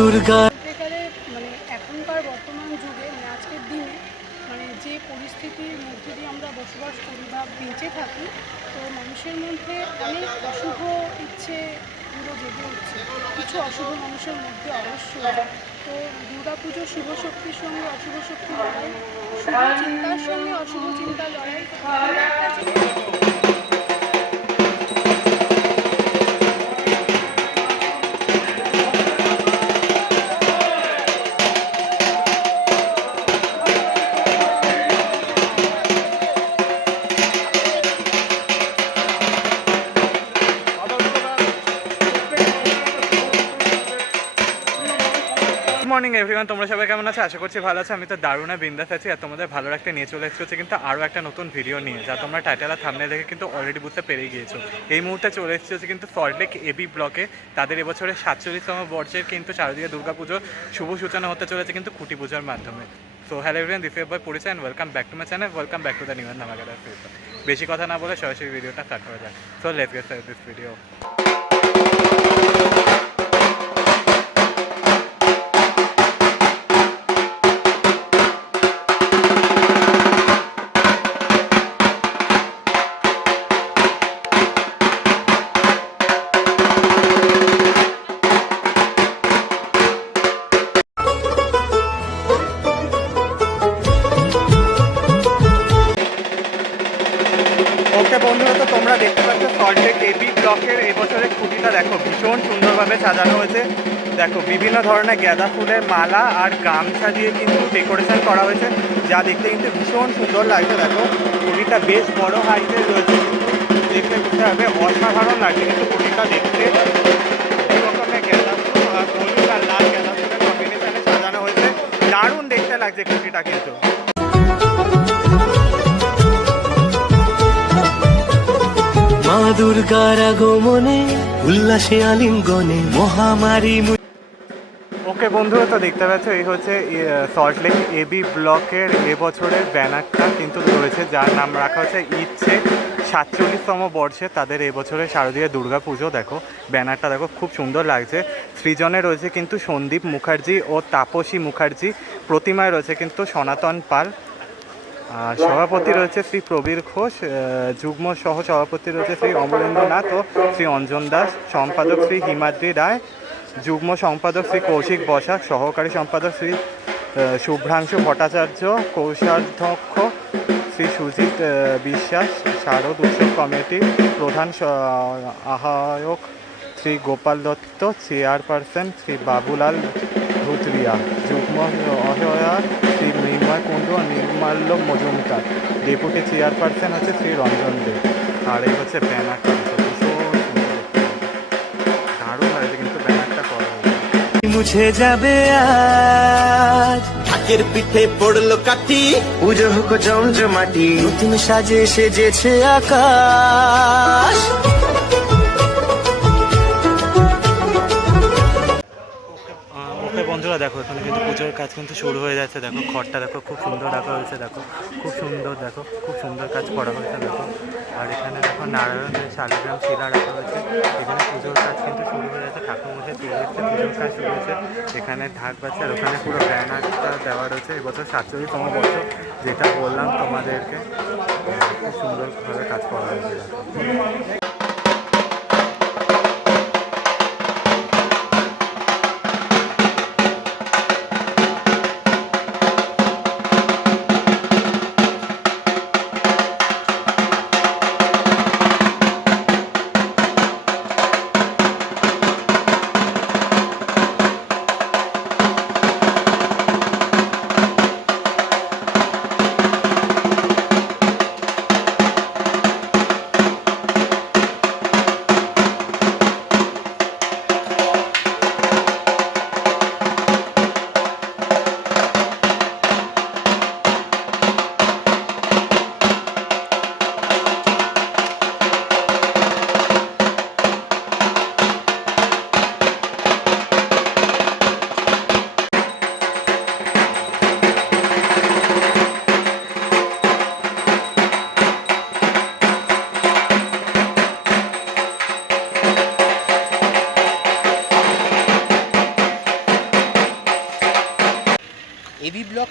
দুর্গা। মানে এখনকার বর্তমান যুগে মানে আজকের দিনে মানে যে পরিস্থিতির মধ্যে দিয়ে আমরা বসবাস করি বা বেঁচে থাকি, তো মানুষের মধ্যে অনেক অশুভ ইচ্ছে পুরো জেগে উঠছে। কিছু অশুভ মানুষের মধ্যে অবশ্যই। তো দুর্গা পুজো শুভ শক্তির সঙ্গে অশুভ শক্তির লড়াই, শুভ চিন্তার সঙ্গে অশুভ চিন্তার লড়াই এভরিওয়ান তোমরা সবাই কেমন আছো? আশা করছি ভালো আছো। আমি তো দারুণা বিন্দাস আছি আর তোমাদের ভালো একটা নিয়ে চলে এসেছি কিন্তু আরও একটা নতুন ভিডিও নিয়ে, যা তোমরা টাইটেল আর থামনে দেখে কিন্তু অলরেডি বুঝতে পেরে গিয়েছো। এই মুহূর্তে চলে এসেছি হচ্ছে কিন্তু সল্টলেক এবি ব্লকে তাদের এবছরের সাতচল্লিশতম বর্ষের কিন্তু চারিদিকে দুর্গাপুজো, শুভ সূচনা হতে চলেছে কিন্তু খুঁটি পুজোর মাধ্যমে। So hello everyone this boy পরিচয় and welcome back to my channel welcome back to the new নামাগাদার বেশি কথা না বলে সরাসরি ভিডিওটা স্টার্ট করা যাক। So let's get this video দেখতে সল্টলেক এবি ব্লকের এবছরের খুঁটিটা দেখো, ভীষণ সুন্দরভাবে সাজানো হয়েছে। দেখো, বিভিন্ন ধরনের গাঁদা ফুলের মালা আর গামছা দিয়ে কিন্তু ডেকোরেশন করা হয়েছে, যা দেখতে কিন্তু ভীষণ সুন্দর লাগছে। দেখো, খুঁটিটা বেশ বড় হাইটে রয়েছে দেখলে বুঝতে হবে অসাধারণ লাগছে কিন্তু খুঁটিটা দেখতে। এই রকমের ফুল আর লাল গাঁদা ফুলের কম্বিনেশনে সাজানো হয়েছে। দারুণ দেখতে লাগছে খুঁটিটা কিন্তু। দুর্গার আগমনে, উল্লাসে আলিঙ্গনে, মহামারী ওকে বন্ধুরা তো দেখতে পাচ্ছ, এই হচ্ছে সল্টলেক এবি ব্লকের এবছরের ব্যানারটা কিন্তু রয়েছে, যার নাম রাখা হচ্ছে ইচ্ছে। সাতচল্লিশতম বর্ষে তাদের এবছরের শারদীয় দুর্গা পুজো দেখো, ব্যানারটা দেখো, খুব সুন্দর লাগছে। সৃজনে রয়েছে কিন্তু সন্দীপ মুখার্জি ও তাপসী মুখার্জি, প্রতিমায় রয়েছে কিন্তু সনাতন পাল। আর সভাপতি রয়েছে শ্রী প্রবীর ঘোষ যুগ্ম সহ সভাপতি রয়েছে শ্রী অমরেন্দ্র নাথ ও শ্রী অঞ্জন দাস, সম্পাদক শ্রী হিমাদ্রি রায়, যুগ্ম সম্পাদক শ্রী কৌশিক বসাক, সহকারী সম্পাদক শ্রী শুভ্রাংশু ভট্টাচার্য কোষাধ্যক্ষ শ্রী সুজিত বিশ্বাস, শারদ উৎসব কমিটির প্রধান আহ্বায়ক শ্রী গোপাল দত্ত, চেয়ারপারসন শ্রী বাবুলাল ধুতরিয়া, যুগ্ম মৃন্ময় কুণ্ডু নির্মাল্য মজুমদার। ডেপুটি চেয়ারপারসন হচ্ছে শ্রী রঞ্জন দেব আর এই হচ্ছে ব্যানারটা। দারুণ লাগছে কিন্তু ব্যানারটা করা। হয়েছে মুছে যাবে আজ? ঢাকের পিঠে পড়ল কাঠি। পুজো হোক জমজমাটি। নতুন সাজে সেজেছে আকাশ। বন্ধুরা দেখো এখানে কিন্তু পুজোর কাজ কিন্তু শুরু হয়ে যাচ্ছে। দেখো ঘরটা দেখো খুব সুন্দর রাখা হয়েছে দেখো। খুব সুন্দর দেখো খুব সুন্দর কাজ করা হয়েছে দেখো। আর এখানে দেখো নারায়ণের শালিগ্রাম শিলা রাখা হয়েছে এখানে পুজোর কাজ কিন্তু শুরু হয়ে যাচ্ছে। ঠাকুর মধ্যে চলে এসেছে পুজোর কাজ শুরু হয়েছে। এখানে ঢাক বাচ্চা আর ওখানে পুরো ব্যানারটা দেওয়া রয়েছে। এবছর সাতচল্লিশতম বছর যেটা বললাম তোমাদেরকে। আহ, খুব সুন্দরভাবে কাজ করা হয়েছে দেখো।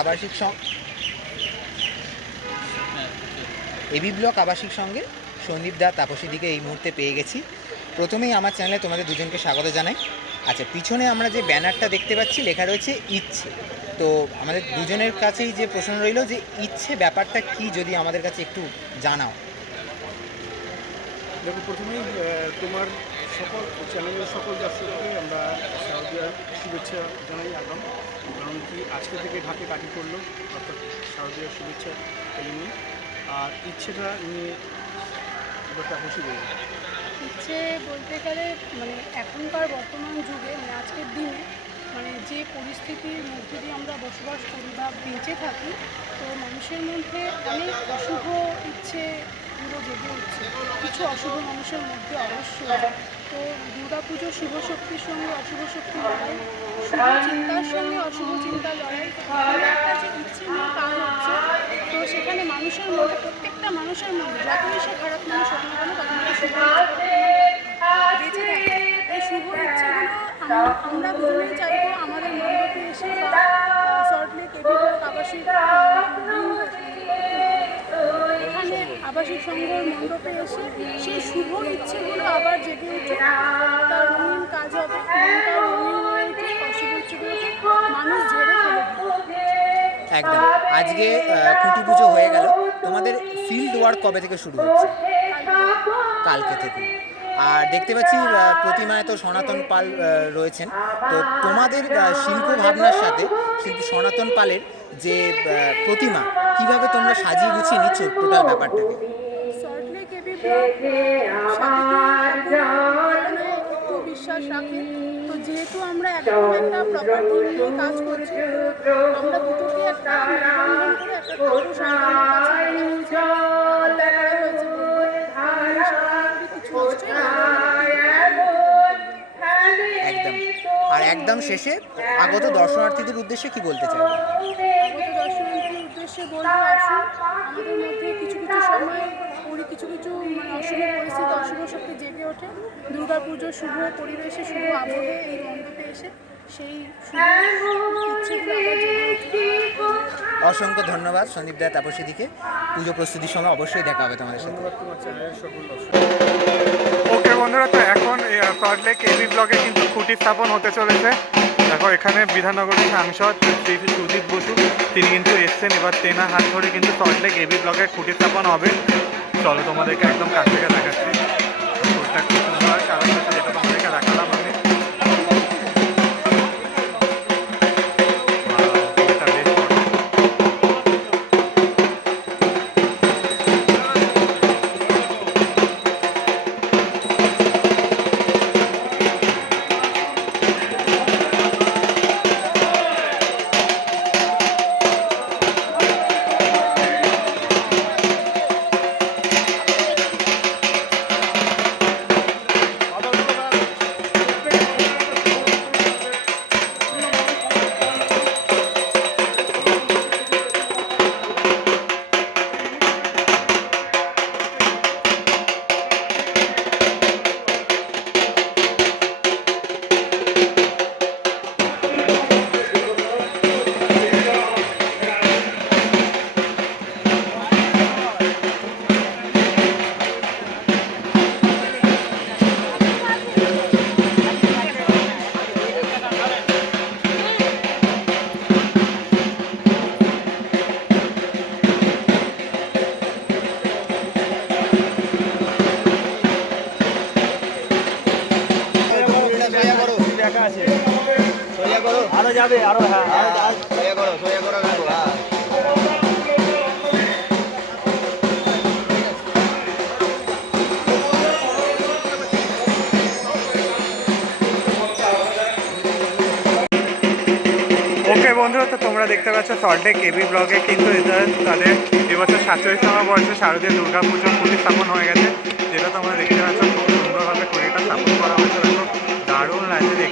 আবাসিক সং এবি ব্লক আবাসিক সঙ্গে সন্দীপ দা তাপসীদিকে এই মুহূর্তে পেয়ে গেছি। প্রথমেই আমার চ্যানেলে তোমাদের দুজনকে স্বাগত জানাই। আচ্ছা পিছনে আমরা যে ব্যানারটা দেখতে পাচ্ছি, লেখা রয়েছে ইচ্ছে। তো আমাদের দুজনের কাছেই যে প্রশ্ন রইল যে ইচ্ছে ব্যাপারটা কি, যদি আমাদের কাছে একটু জানাও। দেখো, প্রথমেই তোমার সকল চ্যানেলের সকল দর্শককে আমরা শারদীয়ার শুভেচ্ছা জানাই, আগাম। কারণ কি আজকে থেকে ঢাকে কাটি করল, অর্থাৎ শারদীয়ার শুভেচ্ছা এই আর ইচ্ছেটা নিয়ে এবার তাপসী বলব ইচ্ছে বলতে গেলে মানে এখনকার বর্তমান যুগে মানে আজকের দিনে মানে যে পরিস্থিতির মধ্যে দিয়ে আমরা বসবাস করি বা বেঁচে থাকি, তো মানুষের মধ্যে অনেক অশুভ ইচ্ছেগুলো জেগে উঠছে। কিছু অশুভ মানুষের মধ্যে অবশ্যই। তো দুর্গা পুজো শুভ শক্তির সঙ্গে অশুভ শক্তির লড়াই শুভ চিন্তার সঙ্গে অশুভ চিন্তার লড়াই একটা ইচ্ছে নিয়ে কাজ হচ্ছে, তো সেখানে মানুষের মধ্যে প্রত্যেকটা মানুষের মধ্যে যতই সে খারাপ মানুষ হোক না কেন তখন শুভ বেঁচে আমরা দুজনেই চাইব আমাদের মণ্ডপে এসে বা সল্টলেক এবি আবাসিক আবাসিক সংঘর মণ্ডপে এসে সেই শুভ ইচ্ছেগুলো আবার জেগে উঠে তার রঙিন কাজ হবে রঙিন হয়ে উঠে অশুভ ইচ্ছেগুলোকে মানুষ ঝেড়ে একদম। আজকে খুঁটি পুজো হয়ে গেল। তোমাদের ফিল্ড ওয়ার্ক কবে থেকে শুরু হচ্ছে? কালকে থেকে। আর দেখতে পাচ্ছি প্রতিমায় তো সনাতন পাল রয়েছেন। তো তোমাদের শিল্প ভাবনার সাথে, শিল্পী সনাতন পালের যে প্রতিমা কীভাবে তোমরা সাজিয়ে গুছিয়ে নিচ্ছ টোটাল ব্যাপারটাকে? বিশ্বাস রাখে তো যেহেতু আমরা একদম একটা প্রপার্টি নিয়ে কাজ করছি আমরা দুটোকে একটা একটা একদম শেষে আগত দর্শনার্থীদের উদ্দেশ্যে কি বলতে চাই আগত দর্শনার্থীর উদ্দেশ্যে বলব আসুন আমাদের মধ্যে কিছু কিছু সময় পরি কিছু কিছু মানে অশুভ পরিস্থিতি অশুভ শক্তি জেগে ওঠে। দুর্গা পুজোর শুভ পরিবেশে শুভ আবহে এই মণ্ডপে এসে সেই অসংখ্য ধন্যবাদ সন্দীপ দা তাপসীদিকে। পুজো প্রস্তুতির সময় অবশ্যই দেখা হবে তোমাদের সাথে। ওকে বন্ধুরা তো এখন সল্টলেক এবি ব্লকে কিন্তু খুঁটি স্থাপন হতে চলেছে। দেখো, এখানে বিধাননগরের সাংসদ শ্রী সুদীপ বসু, তিনি কিন্তু এসছেন। এবার তেনা হাত ধরে কিন্তু সল্টলেক এবি ব্লকের খুঁটি স্থাপন হবে। চলো তোমাদেরকে একদম কাছ থেকে দেখাচ্ছি। ওকে বন্ধুরা তো তোমরা দেখতে পাচ্ছ সল্টলেক কেবি ব্লগে কিন্তু এটা তাদের এবছর সাতচল্লিশতম বর্ষে শারদীয় দুর্গা পুজো প্রতিস্থাপন হয়ে গেছে। যেটা তোমরা দেখতে পাচ্ছ, খুব সুন্দরভাবে কুড়িটা স্থাপন করা হয়েছে। দেখো, দারুণ লাগছে দেখতে।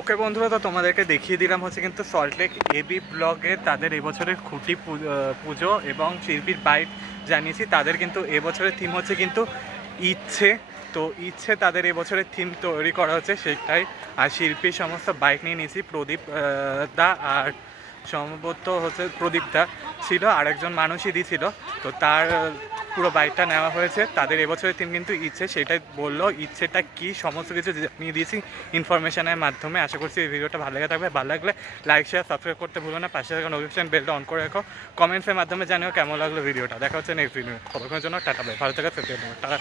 ওকে বন্ধুরা, তো তোমাদেরকে দেখিয়ে দিলাম হচ্ছে কিন্তু সল্টলেক এবি ব্লগে তাদের এবছরের খুঁটি পুজো এবং শিল্পীর বাইট জানিয়েছি। তাদের কিন্তু এবছরের থিম হচ্ছে কিন্তু ইচ্ছে। তো ইচ্ছে তাদের এবছরের থিম তৈরি করা হচ্ছে সেটাই। আর শিল্পীর সমস্ত বাইক নিয়ে নিয়েছি। প্রদীপ দা আর সম্ভবত হচ্ছে প্রদীপ দা ছিল। আর একজন মানুষই দিছিল তো তার পুরো বাইকটা নেওয়া হয়েছে। তাদের এবছরের থিম কিন্তু ইচ্ছে, সেটাই বলল, ইচ্ছেটা কি, সমস্ত কিছু নিয়ে দিয়েছি ইনফরমেশনের মাধ্যমে। আশা করছি এই ভিডিওটা ভালো লাগে থাকবে। ভালো লাগলে লাইক শেয়ার সাবস্ক্রাইব করতে ভুলো না। পাশে থাকা নোটিফিকেশন বেলটা অন করে রাখো। কমেন্টসের মাধ্যমে জানিও কেমন লাগল ভিডিওটা দেখা হচ্ছে নেক্সট ভিডিও খবরের জন্য টাটা বাই ভালো থাকা। টাটা।